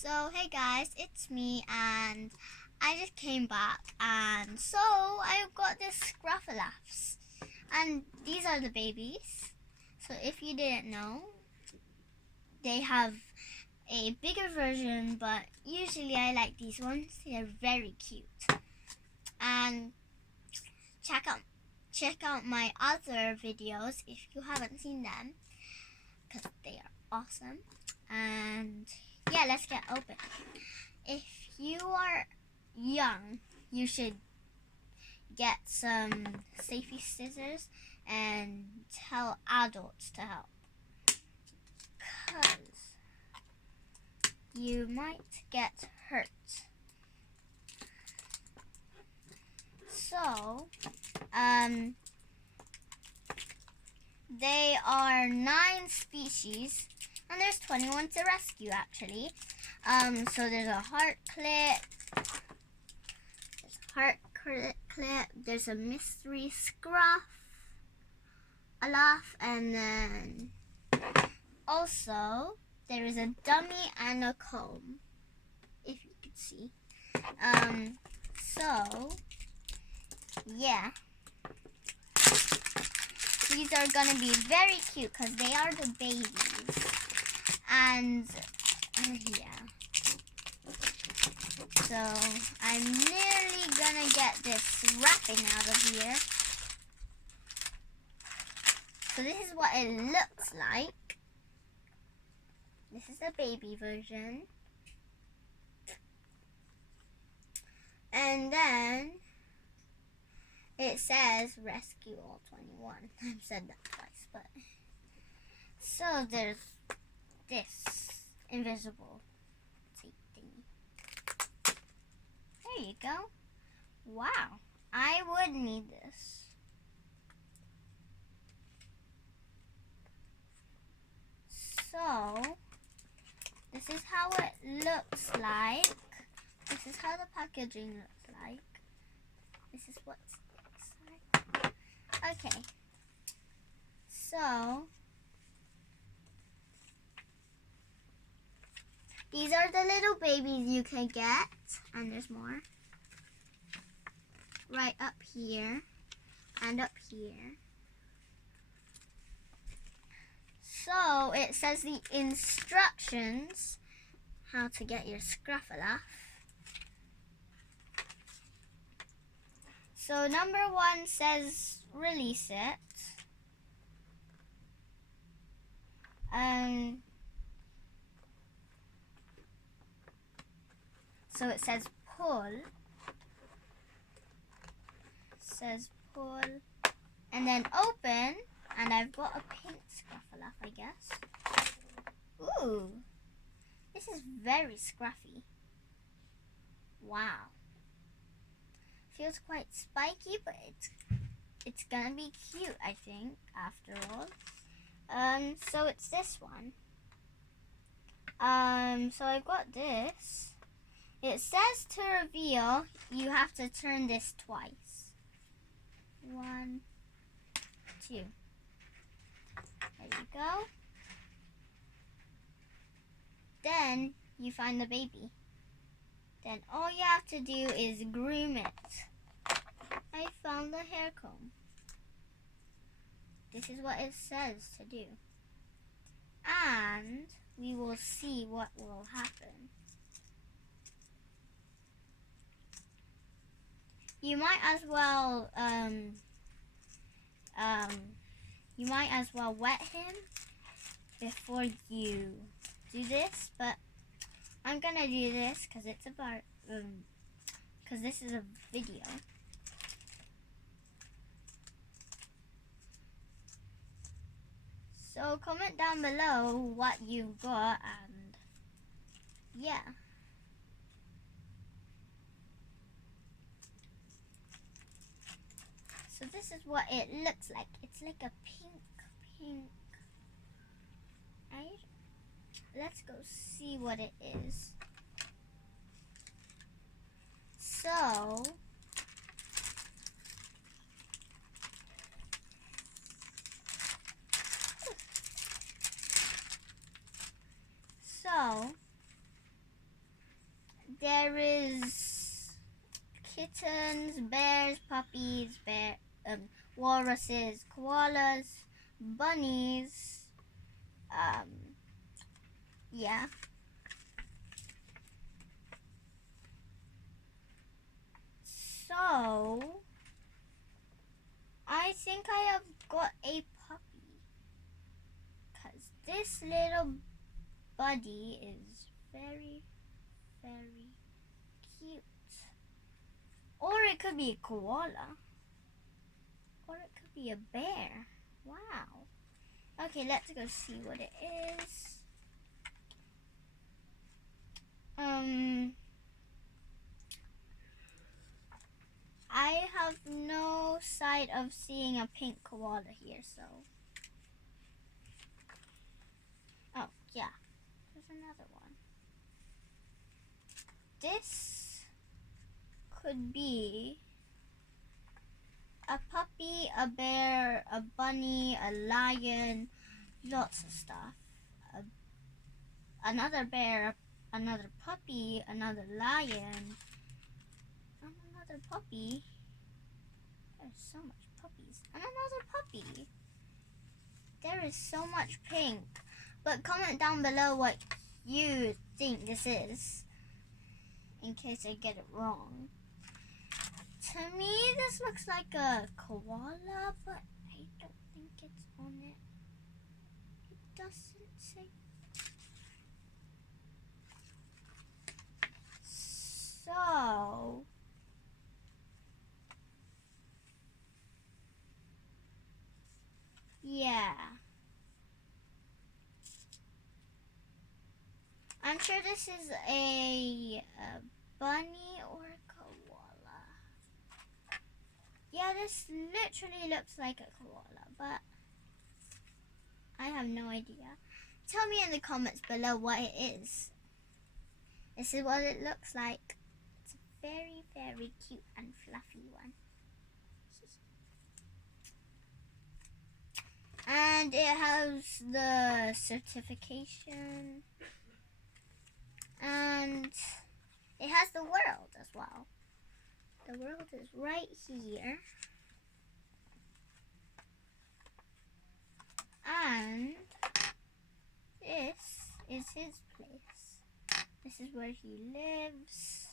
So hey guys, it's me and I just came back and so I've got this Scruffy Luffs and these are the babies. So if you didn't know, they have a bigger version, but usually I like these ones. They're very cute. And check out my other videos if you haven't seen them, because they are awesome. And yeah, let's get open. If you are young, you should get some safety scissors and tell adults to help, because you might get hurt. So, they are 9 species, and there's 21 to rescue actually. So there's a heart clip, there's a mystery Scruff, a Luff, and then also there is a dummy and a comb, if you could see. So yeah, these are gonna be very cute because they are the babies. And yeah, so I'm nearly gonna get this wrapping out of here. So this is what it looks like. This is the baby version. And then it says rescue all 21. I've said that twice, but so there's this invisible tape thingy. There you go. Wow, I would need this. So this is how it looks like. This is how the packaging looks like. This is what it looks like. Okay. So these are the little babies you can get, and there's more. Right up here and up here. So it says the instructions how to get your Scruffy Luff. So number 1 says release it. So it says pull. And then open, and I've got a pink Scruffy Luff, I guess. Ooh, this is very scruffy. Wow. Feels quite spiky, but it's gonna be cute, I think, after all. So it's this one. So I've got this. It says to reveal, you have to turn this twice. 1, 2. There you go. Then you find the baby. Then all you have to do is groom it. I found the hair comb. This is what it says to do. And we will see what will happen. You might as well wet him before you do this, but I'm gonna do this because it's about because this is a video. So comment down below what you've got, and yeah. So this is what it looks like. It's like a pink. Right? Let's go see what it is. So there is kittens, bears, puppies, walruses, koalas, bunnies. Yeah. So I think I have got a puppy, because this little buddy is very, very cute. Or it could be a koala. Or it could be a bear. Wow. Okay, let's go see what it is. I have no sight of seeing a pink koala here, so. Oh, yeah. There's another one. This could be a puppy, a bear, a bunny, a lion, lots of stuff. Another bear, another puppy, another lion, and another puppy. There's so much puppies. And another puppy. There is so much pink. But comment down below what you think this is, in case I get it wrong. To me, this looks like a koala, but I don't think it's on it. It doesn't say. So, yeah. I'm sure this is a bunny or a koala. Yeah, this literally looks like a koala, but I have no idea. Tell me in the comments below what it is. This is what it looks like. It's a very, very cute and fluffy one. And it has the certification. And it has the world as well. The world is right here. And this is his place. This is where he lives.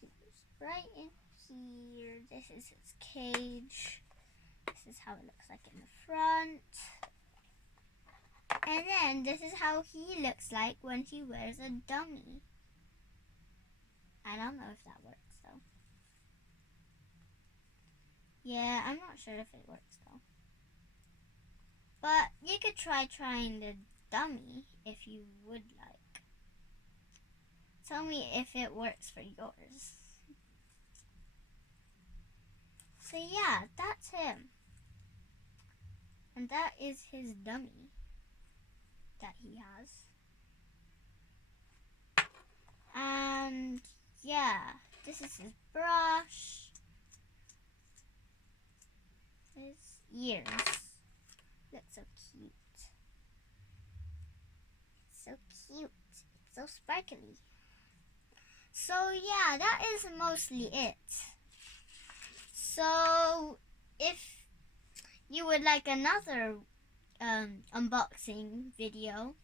He lives right in here. This is his cage. This is how it looks like in the front. And then this is how he looks like when he wears a dummy. I don't know if that works though. Yeah, I'm not sure if it works though. But you could trying the dummy if you would like. Tell me if it works for yours. So yeah, that's him. And that is his dummy that he has. And yeah, this is his brush. His ears. Look so cute. So cute. So sparkly. So yeah, that is mostly it. So if you would like another unboxing video,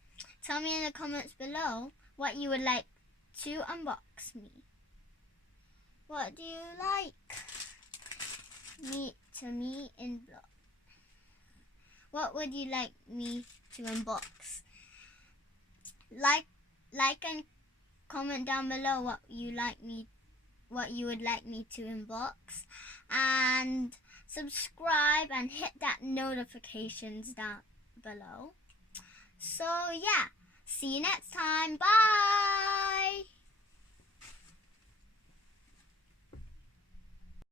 tell me in the comments below what you would like to unbox me. What do you like me in blog? What would you like me to unbox? Like and comment down below what you would like me to unbox, and subscribe and hit that notifications down below. So yeah, see you next time. Bye.